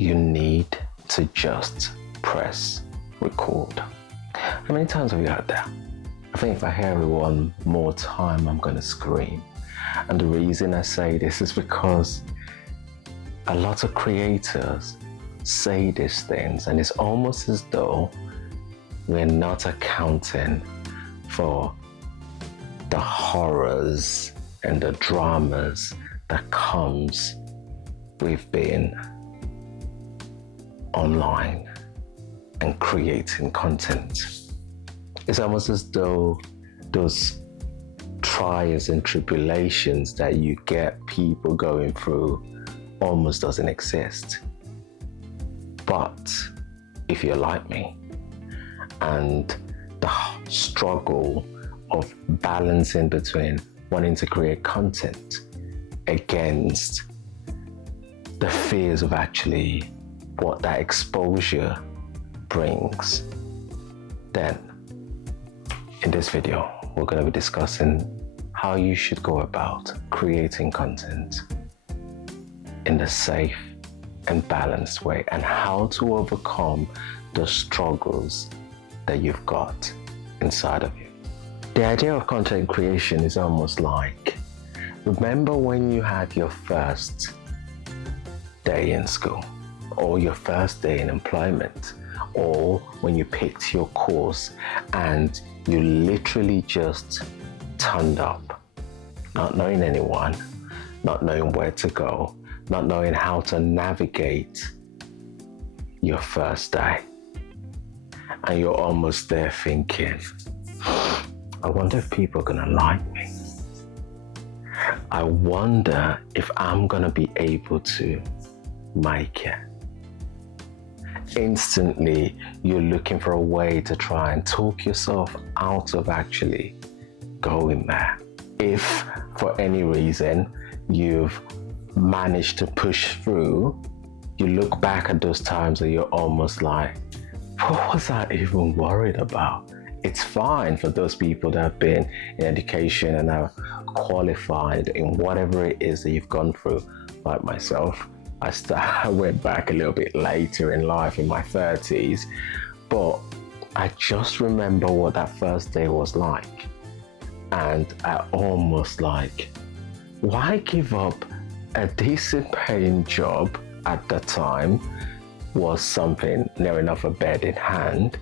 you need to just press record. How many times have you heard that? I think if I hear it one more time, I'm going to scream. And the reason I say this is because a lot of creators say these things, and it's almost as though we're not accounting for the horrors and the dramas that comes with being online and creating content. It's almost as though those trials and tribulations that you get people going through almost doesn't exist. But if you're like me, and the struggle of balancing between wanting to create content against the fears of actually what that exposure brings, then in this video we're going to be discussing how you should go about creating content in a safe and balanced way, and how to overcome the struggles that you've got inside of you. The idea of content creation is almost like, remember when you had your first day in school, or your first day in employment, or when you picked your course and you literally just turned up, not knowing anyone, not knowing where to go, not knowing how to navigate your first day. And you're almost there thinking, I wonder if people are gonna like me. I wonder if I'm gonna be able to make it. Instantly, you're looking for a way to try and talk yourself out of actually going there. If for any reason you've managed to push through, you look back at those times and you're almost like, what was I even worried about? It's fine for those people that have been in education and are qualified in whatever it is that you've gone through. Like myself, I went back a little bit later in life, in my 30s, but I just remember what that first day was like. And I almost like, why give up a decent paying job at the time, was something near enough a bed in hand,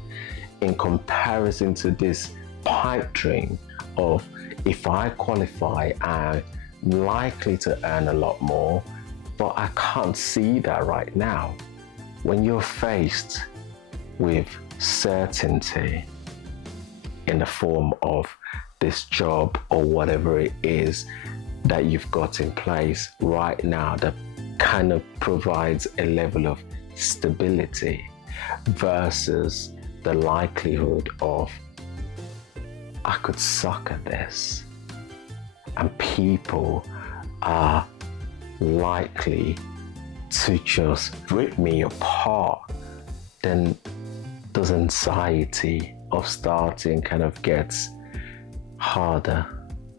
in comparison to this pipe dream of, if I qualify, I'm likely to earn a lot more, but I can't see that right now. When you're faced with certainty in the form of this job or whatever it is that you've got in place right now that kind of provides a level of stability versus the likelihood of, I could suck at this, and people are likely to just rip me apart, then those anxiety of starting kind of gets harder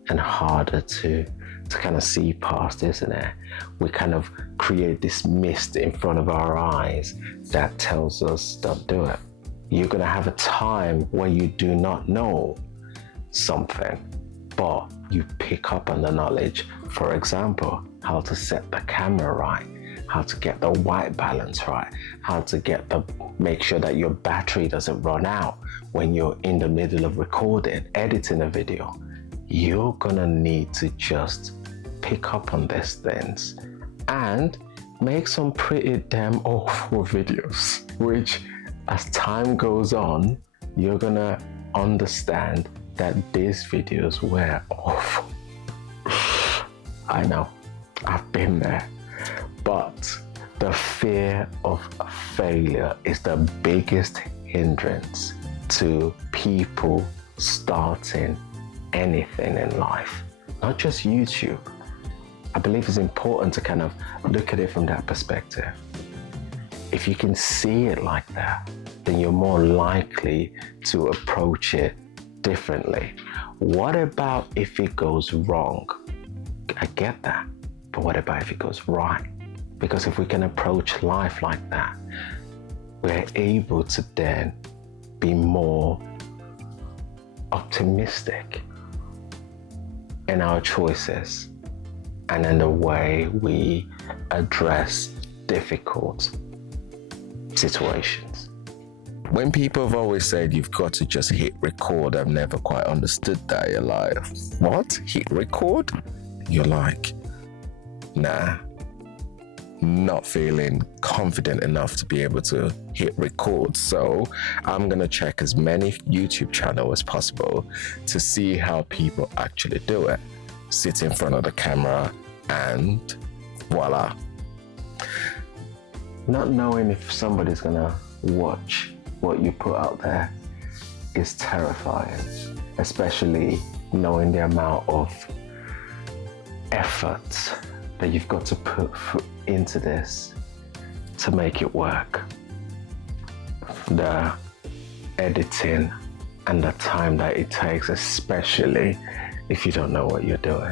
and harder to kind of see past, isn't it? We kind of create this mist in front of our eyes that tells us, don't do it. You're going to have a time where you do not know something, but you pick up on the knowledge. For example, how to set the camera right, how to get the white balance right, how to make sure that your battery doesn't run out when you're in the middle of recording, editing a video. You're gonna need to just pick up on these things and make some pretty damn awful videos, which as time goes on, you're gonna understand that these videos were awful. I know, I've been there. But the fear of failure is the biggest hindrance to people starting anything in life, not just YouTube. I believe it's important to kind of look at it from that perspective. If you can see it like that, then you're more likely to approach it differently. What about if it goes wrong? I get that, but what about if it goes right? Because if we can approach life like that, we're able to then be more optimistic in our choices and in the way we address difficult situations. When people have always said you've got to just hit record, I've never quite understood that. You're like, what? Hit record? You're like, nah, not feeling confident enough to be able to hit record. So I'm going to check as many YouTube channels as possible to see how people actually do it. Sit in front of the camera and voila. Not knowing if somebody's going to watch what you put out there is terrifying, especially knowing the amount of effort that you've got to put into this to make it work. The editing and the time that it takes, especially if you don't know what you're doing.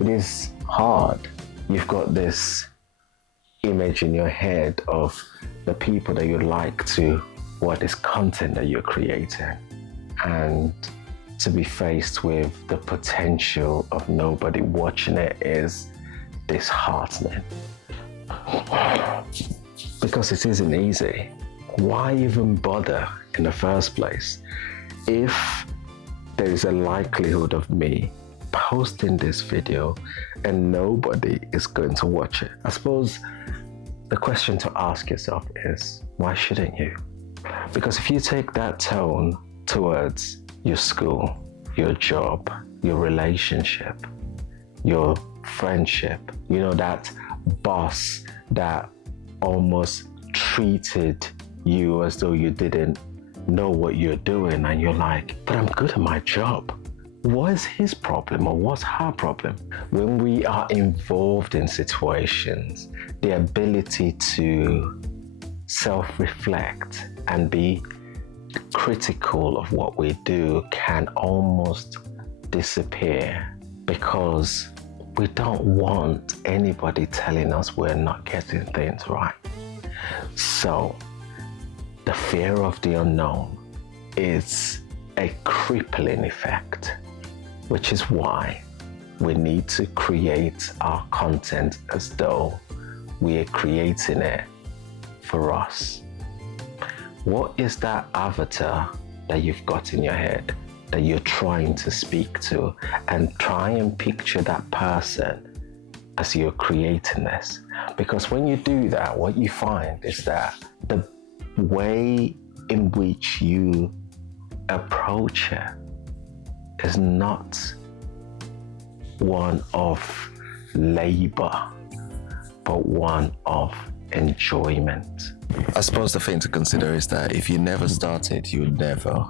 It is hard. You've got this image in your head of the people that you'd like to, what is content that you're creating, and to be faced with the potential of nobody watching it is disheartening. Because it isn't easy. Why even bother in the first place if there is a likelihood of me posting this video and nobody is going to watch it? I suppose the question to ask yourself is, why shouldn't you? Because if you take that tone towards your school, your job, your relationship, your friendship, you know, that boss that almost treated you as though you didn't know what you're doing, and you're like, but I'm good at my job. What is his problem or what's her problem? When we are involved in situations, the ability to self-reflect and be critical of what we do can almost disappear, because we don't want anybody telling us we're not getting things right. So the fear of the unknown is a crippling effect, which is why we need to create our content as though we are creating it for us. What is that avatar that you've got in your head that you're trying to speak to? And try and picture that person as you're creating this. Because when you do that, what you find is that the way in which you approach it is not one of labor, but one of enjoyment. I suppose the thing to consider is that if you never started, you would never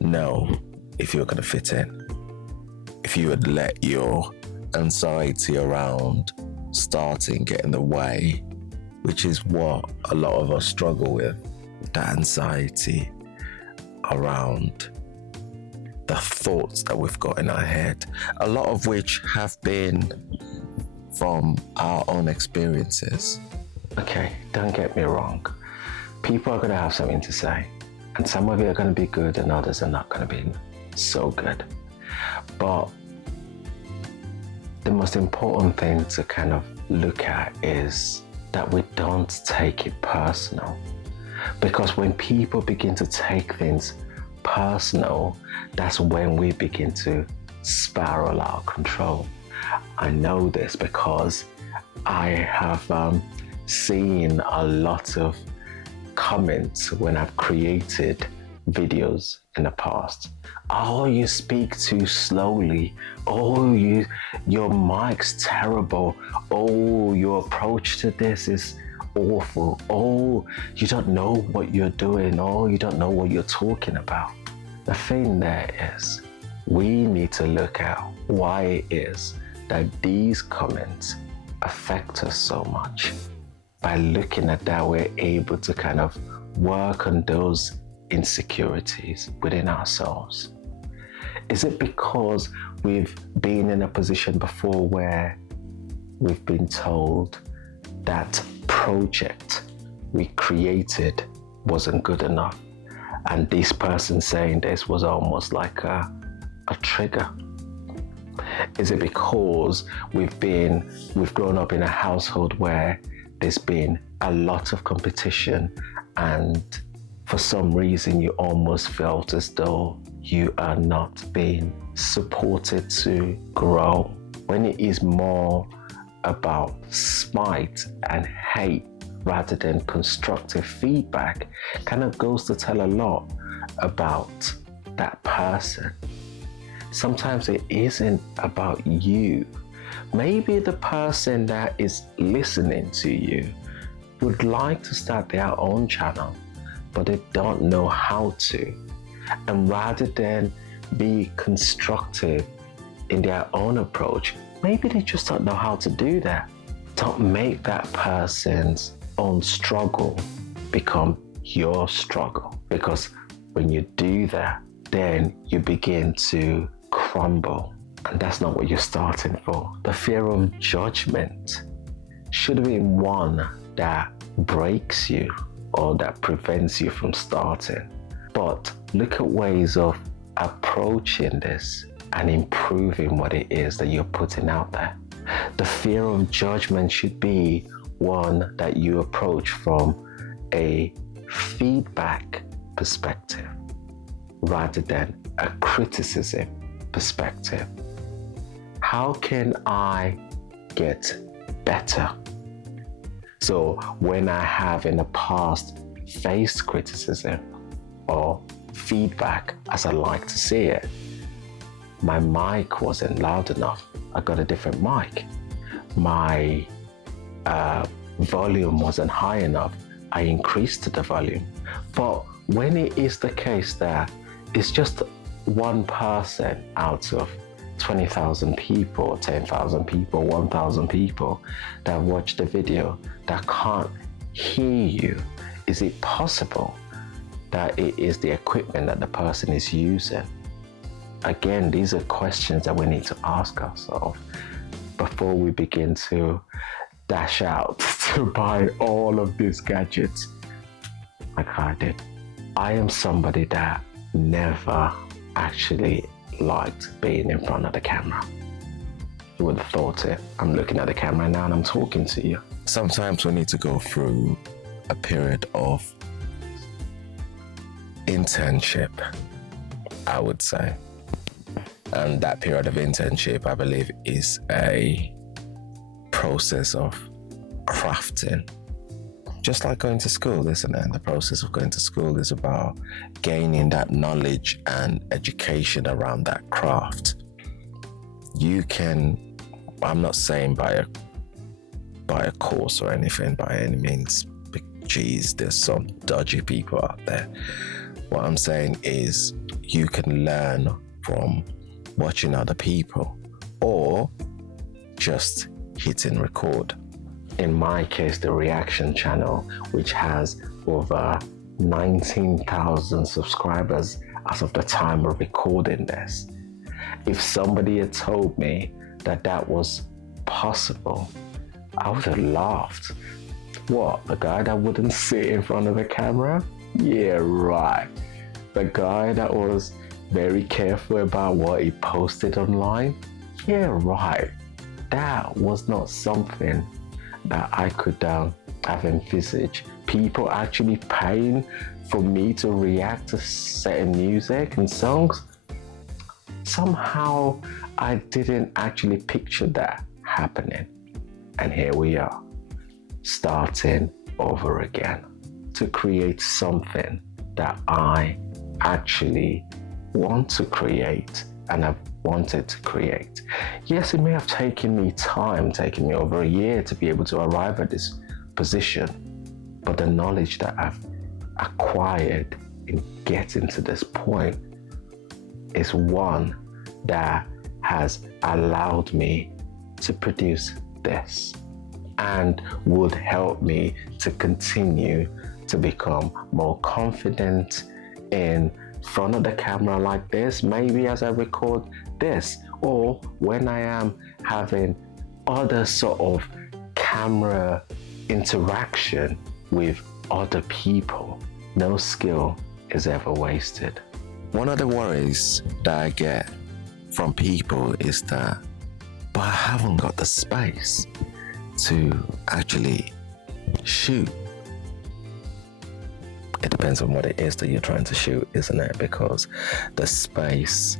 know if you're going to fit in. If you would let your anxiety around starting get in the way, which is what a lot of us struggle with, that anxiety around the thoughts that we've got in our head, a lot of which have been from our own experiences. Okay, don't get me wrong. People are going to have something to say, and some of it are going to be good and others are not going to be so good. But the most important thing to kind of look at is that we don't take it personal. Because when people begin to take things personal, that's when we begin to spiral out of control. I know this because I have seen a lot of comments when I've created videos in the past. Oh, you speak too slowly. Oh, your mic's terrible. Oh, your approach to this is awful. Oh, you don't know what you're doing. Oh, you don't know what you're talking about. The thing there is, we need to look at why it is that these comments affect us so much. By looking at that, we're able to kind of work on those insecurities within ourselves. Is it because we've been in a position before where we've been told that project we created wasn't good enough. And this person saying this was almost like a trigger. Is it because we've grown up in a household where there's been a lot of competition, and for some reason you almost felt as though you are not being supported to grow, when it is more about spite and hate rather than constructive feedback? Kind of goes to tell a lot about that person. Sometimes it isn't about you. Maybe the person that is listening to you would like to start their own channel, but they don't know how to. And rather than be constructive in their own approach, maybe they just don't know how to do that. Don't make that person's own struggle become your struggle, because when you do that, then you begin to crumble, and that's not what you're starting for. The fear of judgment should be one that breaks you or that prevents you from starting. But look at ways of approaching this and improving what it is that you're putting out there. The fear of judgment should be one that you approach from a feedback perspective rather than a criticism perspective. How can I get better? So when I have in the past faced criticism or feedback, as I like to see it, my mic wasn't loud enough, I got a different mic. My volume wasn't high enough, I increased the volume. But when it is the case that it's just one person out of 20,000 people, 10,000 people, 1,000 people that watch the video that can't hear you, is it possible that it is the equipment that the person is using? Again, these are questions that we need to ask ourselves before we begin to dash out to buy all of these gadgets like I did. I am somebody that never actually liked being in front of the camera. You would have thought it. I'm looking at the camera now and I'm talking to you. Sometimes we need to go through a period of internship, I would say. And that period of internship, I believe, is a process of crafting. Just like going to school, isn't it? The process of going to school is about gaining that knowledge and education around that craft. You can, I'm not saying buy a course or anything by any means. Geez, there's some dodgy people out there. What I'm saying is you can learn from watching other people or just hitting record. In my case, the reaction channel, which has over 19,000 subscribers as of the time of recording this. If somebody had told me that that was possible, I would have laughed. What, the guy that wouldn't sit in front of the camera? Yeah, right. The guy that was very careful about what he posted online? Yeah, right. That was not something that I could have envisaged. People actually paying for me to react to certain music and songs. Somehow I didn't actually picture that happening. And here we are, starting over again to create something that I actually want to create and I've wanted to create. Yes, it may have taken me over a year to be able to arrive at this position, but the knowledge that I've acquired in getting to this point is one that has allowed me to produce this and would help me to continue to become more confident in front of the camera like this, maybe as I record this, or when I am having other sort of camera interaction with other people, no skill is ever wasted. One of the worries that I get from people is that, but I haven't got the space to actually shoot. It depends on what it is that you're trying to shoot, isn't it? Because the space,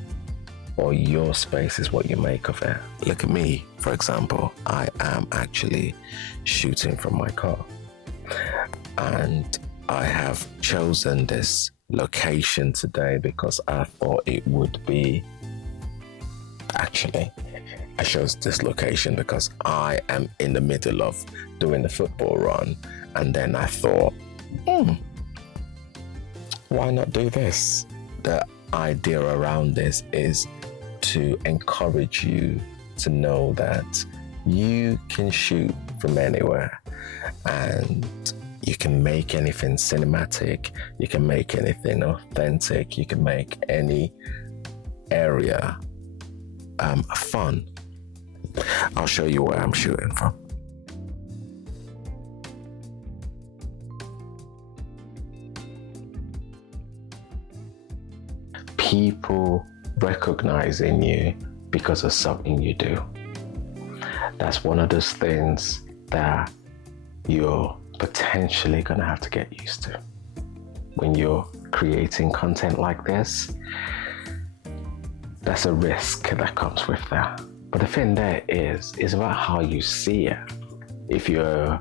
or your space, is what you make of it. Look at me, for example. I am actually shooting from my car. And I have chosen this location today because I thought it would be... Actually, I chose this location because I am in the middle of doing the football run. And then I thought, why not do this? The idea around this is to encourage you to know that you can shoot from anywhere, and you can make anything cinematic, you can make anything authentic, you can make any area fun. I'll show you where I'm shooting from. People recognizing you because of something you do. That's one of those things that you're potentially going to have to get used to when you're creating content like this. That's a risk that comes with that. But the thing there is about how you see it. If you're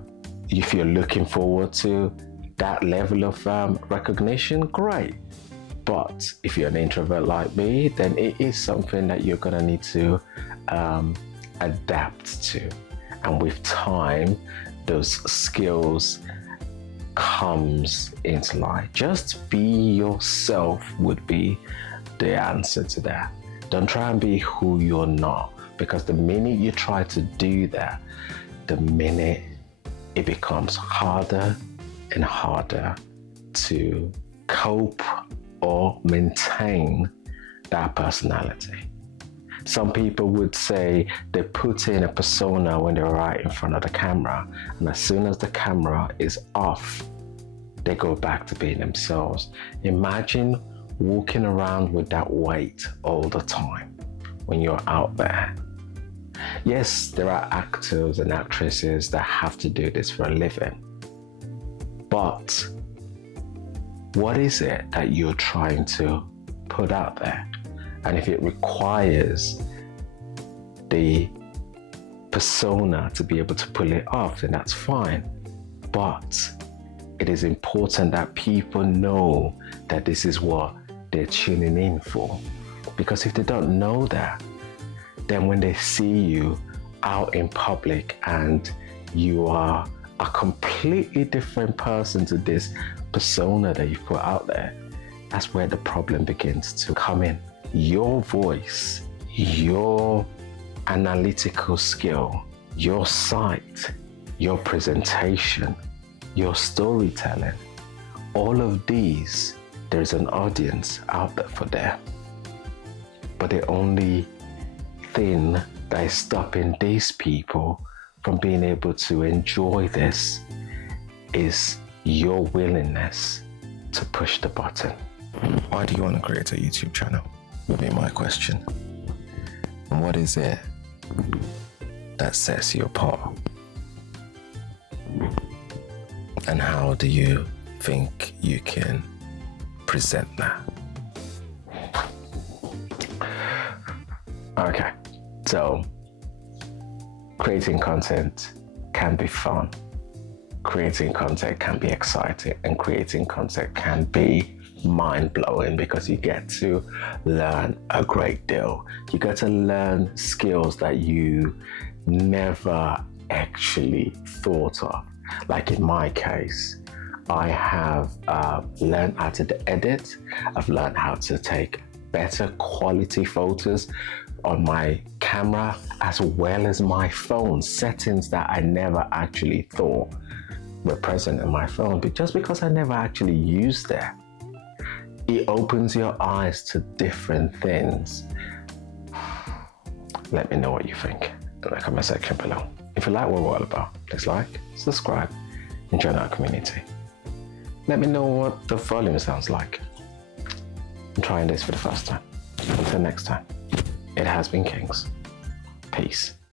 looking forward to that level of recognition, great. But if you're an introvert like me, then it is something that you're gonna need to adapt to. And with time, those skills comes into life. Just be yourself would be the answer to that. Don't try and be who you're not, because the minute you try to do that, the minute it becomes harder and harder to cope or maintain that personality. Some people would say they put in a persona when they're right in front of the camera, and as soon as the camera is off, they go back to being themselves. Imagine walking around with that weight all the time when you're out there. Yes, there are actors and actresses that have to do this for a living, but what is it that you're trying to put out there? And if it requires the persona to be able to pull it off, then that's fine. But it is important that people know that this is what they're tuning in for. Because if they don't know that, then when they see you out in public and you are a completely different person to this persona that you put out there, that's where the problem begins to come in. Your voice, your analytical skill, your sight, your presentation, your storytelling, all of these, there's an audience out there for them. But the only thing that is stopping these people from being able to enjoy this is your willingness to push the button. Why do you want to create a YouTube channel? Would be my question. And what is it that sets you apart? And how do you think you can present that? Okay, so creating content can be fun. Creating content can be exciting, and creating content can be mind-blowing because you get to learn a great deal. You get to learn skills that you never actually thought of. Like in my case, I have learned how to edit. I've learned how to take better quality photos on my camera as well as my phone, settings that I never actually thought were present in my phone, but just because I never actually used them. It opens your eyes to different things. Let me know what you think. in the comment section below. If you like what we're all about, please like, subscribe, and join our community. Let me know what the volume sounds like. I'm trying this for the first time. Until next time, it has been Kings. Peace.